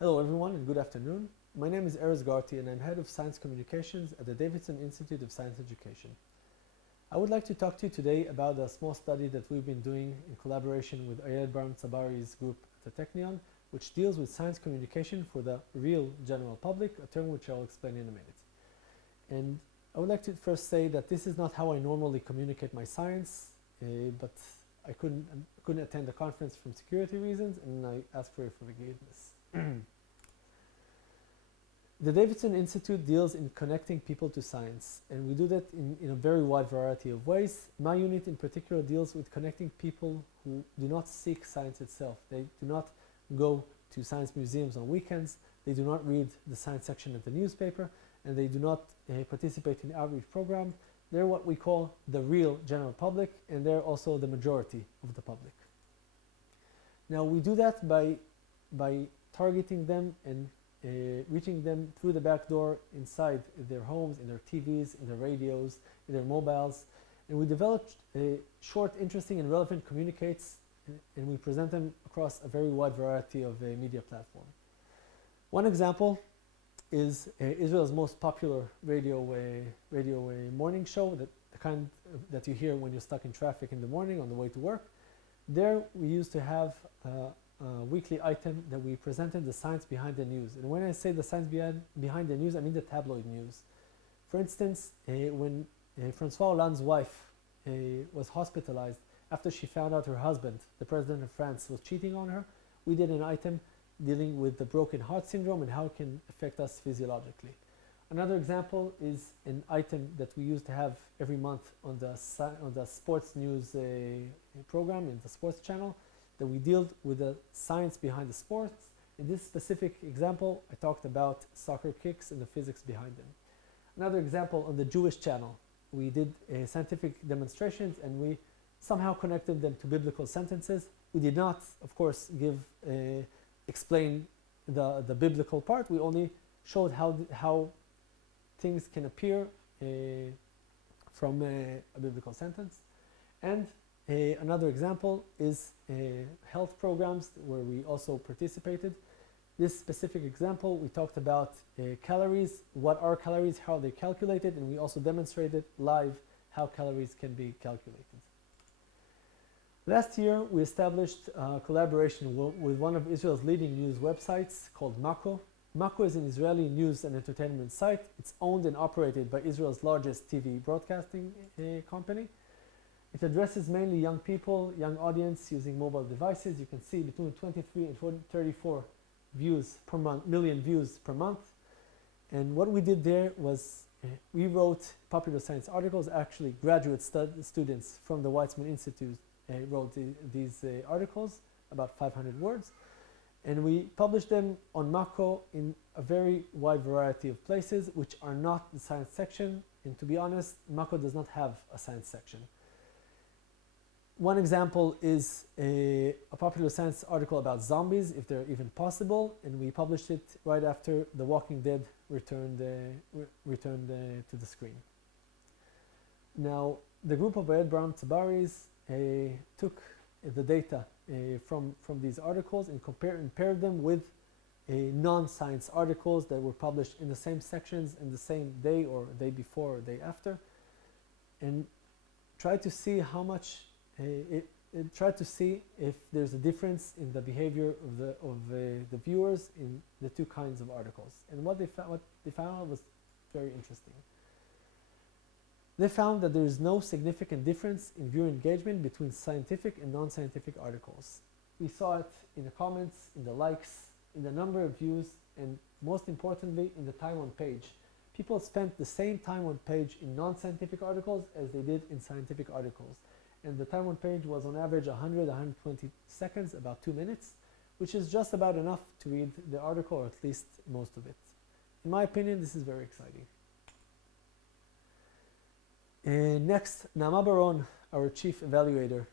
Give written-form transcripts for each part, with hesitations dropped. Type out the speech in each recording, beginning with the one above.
Hello everyone and good afternoon. My name is Erez Garti and I'm Head of Science Communications at the Davidson Institute of Science Education. I would like to talk to you today about a small study that we've been doing in collaboration with Ayed Baram Tzabari's group at the Technion, which deals with science communication for the real general public, a term which I'll explain in a minute. And I would like to first say that this is not how I normally communicate my science, but I couldn't attend the conference from security reasons, and I ask for your forgiveness. The Davidson Institute deals in connecting people to science, and we do that in a very wide variety of ways. My unit in particular deals with connecting people who do not seek science itself. They do not go to science museums on weekends, they do not read the science section of the newspaper, and they do not participate in outreach programs. They're what we call the real general public, and they're also the majority of the public. Now we do that by targeting them and reaching them through the back door inside their homes, in their TVs, in their radios, in their mobiles. And we developed short, interesting, and relevant communicates, and we present them across a very wide variety of media platforms. One example is Israel's most popular radio morning show, the kind that you hear when you're stuck in traffic in the morning on the way to work. There we used to have a weekly item that we presented the science behind the news. And when I say the science behind the news, I mean the tabloid news. For instance, when Francois Hollande's wife was hospitalized after she found out her husband, the president of France, was cheating on her, we did an item dealing with the broken heart syndrome and how it can affect us physiologically. Another example is an item that we used to have every month on the sports news program in the sports channel, that we deal with the science behind the sports. In this specific example, I talked about soccer kicks and the physics behind them. Another example, on the Jewish channel, we did scientific demonstrations and we somehow connected them to biblical sentences. We did not, of course, explain the biblical part. We only showed how things can appear from a biblical sentence. And another example is health programs where we also participated. This specific example, we talked about calories, what are calories, how they're calculated, and we also demonstrated live how calories can be calculated. Last year, we established a collaboration with one of Israel's leading news websites called Mako. Mako is an Israeli news and entertainment site. It's owned and operated by Israel's largest TV broadcasting company. It addresses mainly young people, young audience using mobile devices. You can see between 23 and 34 million views per month. And what we did there was we wrote popular science articles. Actually, graduate students from the Weizmann Institute wrote these articles, about 500 words. And we published them on Mako in a very wide variety of places, which are not the science section. And to be honest, Mako does not have a science section. One example is a popular science article about zombies, if they're even possible, and we published it right after The Walking Dead returned to the screen. Now, the group of Ayed Baram Tzabari's took the data from these articles and paired them with non-science articles that were published in the same sections in the same day or day before or day after, and tried to see how much it tried to see if there's a difference in the behavior of the viewers in the two kinds of articles. And what they found was very interesting. They found that there is no significant difference in viewer engagement between scientific and non-scientific articles. We saw it in the comments, in the likes, in the number of views, and most importantly, in the time on page. People spent the same time on page in non-scientific articles as they did in scientific articles. And the time on page was on average 120 seconds, about 2 minutes, which is just about enough to read the article, or at least most of it. In my opinion, this is very exciting. Next, Naama Baron, our chief evaluator,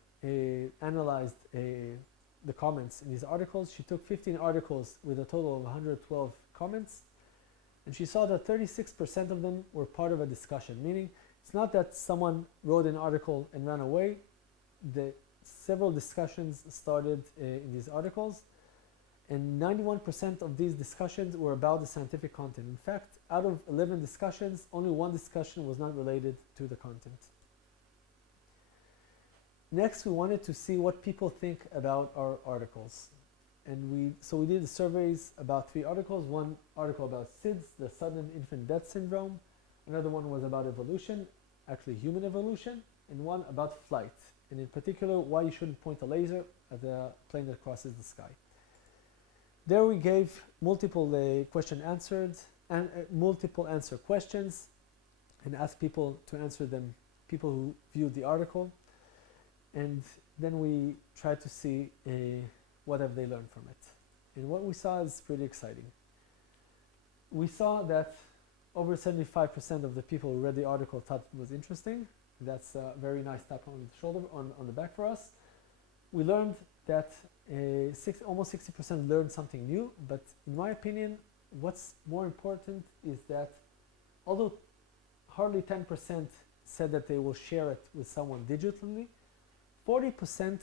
analyzed the comments in these articles. She took 15 articles with a total of 112 comments, and she saw that 36% of them were part of a discussion, meaning it's not that someone wrote an article and ran away. Several discussions started in these articles, And 91% of these discussions were about the scientific content. In fact, out of 11 discussions, only one discussion was not related to the content. Next, we wanted to see what people think about our articles. And so we did the surveys about 3 articles. One article about SIDS, the sudden infant death syndrome. Another one was about evolution, actually human evolution, and one about flight. And in particular, why you shouldn't point a laser at the plane that crosses the sky. There we gave multiple question answered and multiple answer questions and asked people to answer them, people who viewed the article. And then we tried to see what have they learned from it. And what we saw is pretty exciting. We saw that over 75% of the people who read the article thought it was interesting. That's a very nice tap on the shoulder, on the back for us. We learned that almost 60% learned something new, but in my opinion, what's more important is that although hardly 10% said that they will share it with someone digitally, 40%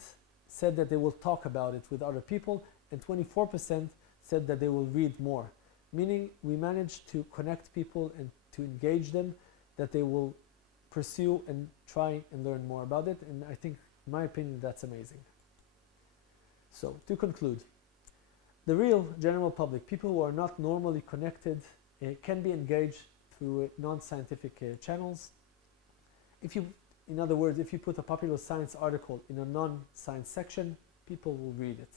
said that they will talk about it with other people, and 24% said that they will read more. Meaning we managed to connect people and to engage them, that they will pursue and try and learn more about it. And I think, in my opinion, that's amazing. So, to conclude, the real general public, people who are not normally connected, can be engaged through non-scientific channels. In other words, if you put a popular science article in a non-science section, people will read it.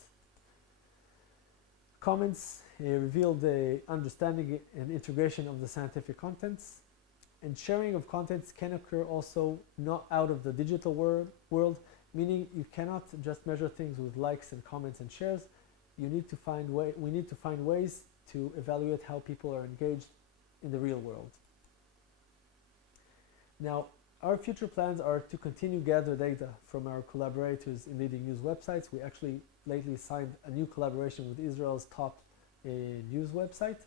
Comments reveal the understanding and integration of the scientific contents, and sharing of contents can occur also not out of the digital world, meaning you cannot just measure things with likes and comments and shares. We need to find ways to evaluate how people are engaged in the real world. Now, our future plans are to continue gather data from our collaborators in leading news websites. We actually lately signed a new collaboration with Israel's top news website.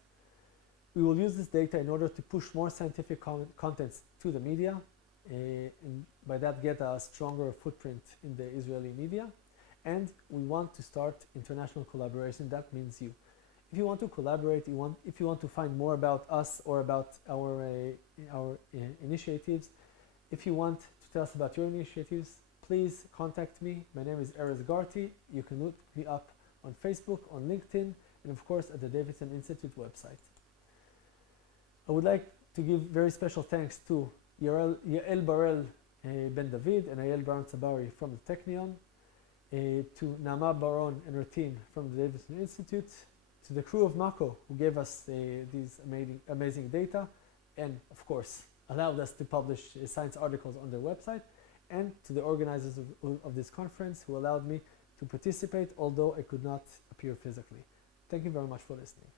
We will use this data in order to push more scientific contents to the media, and by that get a stronger footprint in the Israeli media. And we want to start international collaboration. That means you. If you want to collaborate, if you want to find more about us or about our initiatives, if you want to tell us about your initiatives, please contact me. My name is Erez Garti. You can look me up on Facebook, on LinkedIn, and of course at the Davidson Institute website. I would like to give very special thanks to Yael Barel Ben David and Ayel Baron Tzabari from the Technion, to Naama Baron and her team from the Davidson Institute, to the crew of Mako who gave us these amazing data, and of course allowed us to publish science articles on their website, and to the organizers of this conference who allowed me to participate, although I could not appear physically. Thank you very much for listening.